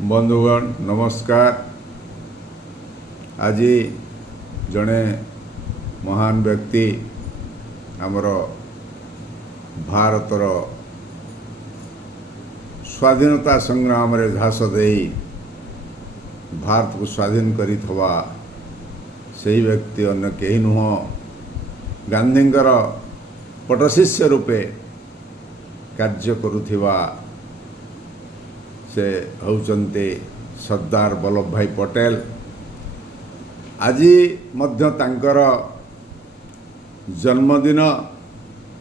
बंधुगण नमस्कार। आज जड़े महान व्यक्ति आमर भारतर स्वाधीनता संग्राम रे झास दे भारत को स्वाधीन करिथवा सही व्यक्ति अन्य कहीं नुह गांधींकर पटशिष्य रूपे कार्य करुथिवा से होचंते सरदार वल्लभ भाई पटेल। आज मध्य तांकर जन्मदिन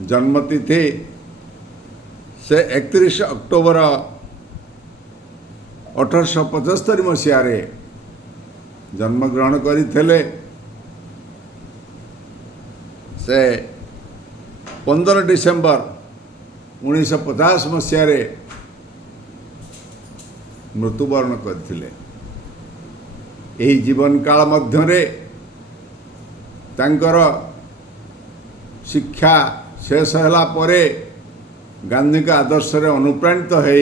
जन्मतिथि से 31 अक्टोबर 1875 मसीह जन्मग्रहण करते से 15 डिसेम्बर 1950 मसीह मृत्युवरण करथिले। एही जीवन काल मध्यरे तांकर शिक्षा शेष होला परे गांधी का आदर्श रे अनुप्राणित है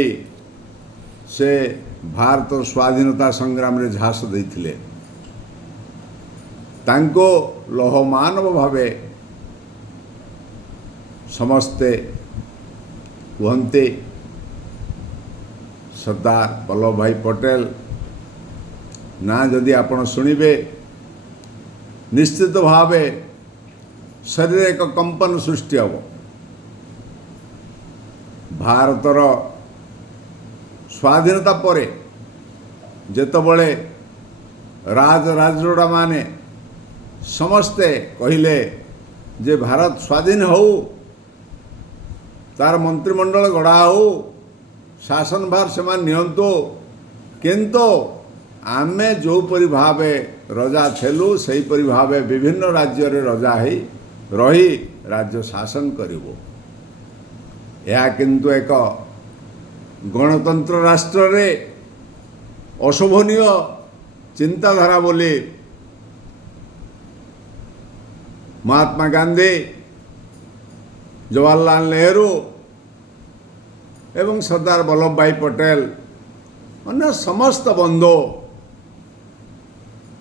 से भारत स्वाधीनता संग्राम रे झास देथिले। तांको लोह मानव भावे समस्ते कहते सरदार वल्लभ भाई पटेल ना जदि आपण शुणिबे निश्चित भावे शरीर एक कंपन सृष्टि हम। भारतर स्वाधीनता परे जेतबळे राजराजोड़ा माने समस्ते कहिले जे भारत स्वाधीन हो तार मंत्रिमंडल गढ़ा हो शासन भार से नियंतु किंतु आमे जो परि भावे रजा छेलु सही परि भावे विभिन्न राज्य रे रजा ही रही राज्य शासन करिवो। यह किंतु एक गणतंत्र राष्ट्र रे अशोभनीय चिंताधारा बोली महात्मा गांधी जवाहरलाल नेहरू एवं सरदार वल्लभ भाई पटेल अन्य समस्त बंधु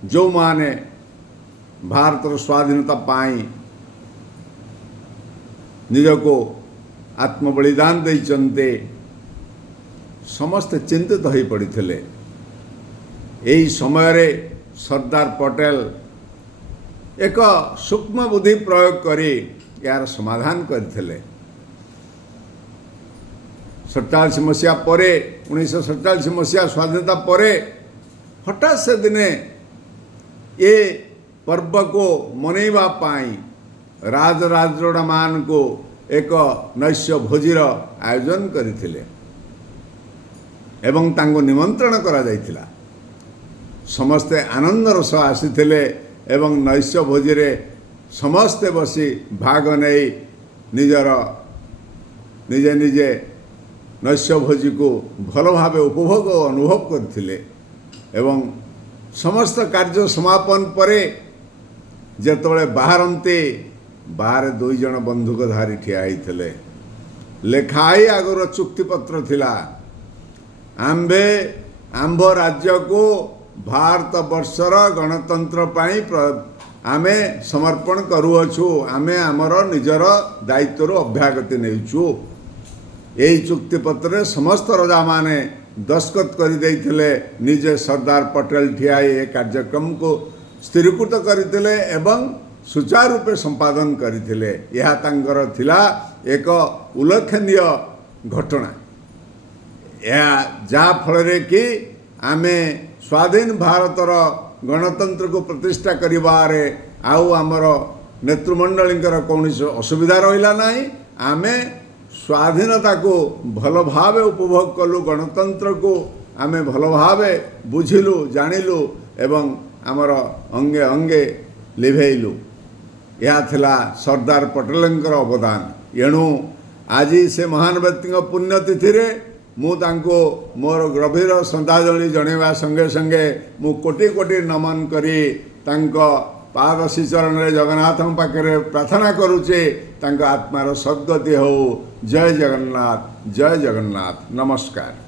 जो माने भारतर स्वाधीनता पाई निज को आत्मबलिदान देइचंते समस्त चिंतित हो पड़ते। यही समय रे सरदार पटेल एक सूक्ष्म बुद्धि प्रयोग करी यार समाधान करथिले। 47 मसीहा परे 1947 मसीहा स्वाधीनता परे हठात से दिने ये पर्व को मनैबा पाई राजराजोड़ा मान को एक नैश्य भोजीर आयोजन करथिले एवं तांको निमंत्रण करा जायथिला। समस्ते आनंदर सह आसीथिले एवं नैश्य भोजीरे समस्ते बसी भाग नहीं निजर निजे निजे नैश्य भोजी को भल भाव उपभोग अनुभव करथिले एवं समस्त कार्य समापन परे जेतबळे बाहरंते बाहर 2 जण बंदूकधारी ठिया होइथिले। लेखाई आगर चुक्तिपत्र थिला आंभ राज्य को भारत वर्षर गणतंत्र पाई आमे समर्पण करूअछु। आमे आमर निजर दायित्व अभ्यागति नेउछु। यही चुक्तिपत्र समस्त रजा माने दस्खत कर देइथिले। निजे सरदार पटेल ठिया ये कार्यक्रम को स्थिरीकृत करथिले एवं सुचारू रूपे संपादन करथिले। यह तांकर थिला एक उल्लेखनीय घटना। यह जा फल कि आमे स्वाधीन भारतर गणतंत्र को प्रतिष्ठा करिबारे आउ आमर नेतृमंडलींकर कौन असुविधा रहिला नाही। आमे स्वाधीनता को भल भावे उपभोग कलु गणतंत्र को आमे भल भावे बुझिलु जानिलु एवं आमर अंगे अंगे लिभेलु। यह थिला सरदार पटेलंकर अवदान। एणु आज से महान व्यक्ति पुण्यतिथि रे मु तांको मोर गभीर श्रद्धांजलि जणेवा संगे संगे मु कोटि कोटि नमन करी तांको पाद श्रीचरण जगन्नाथ पाखे प्रार्थना करुचे तांको आत्मार सद्गति हो। जय जगन्नाथ नमस्कार।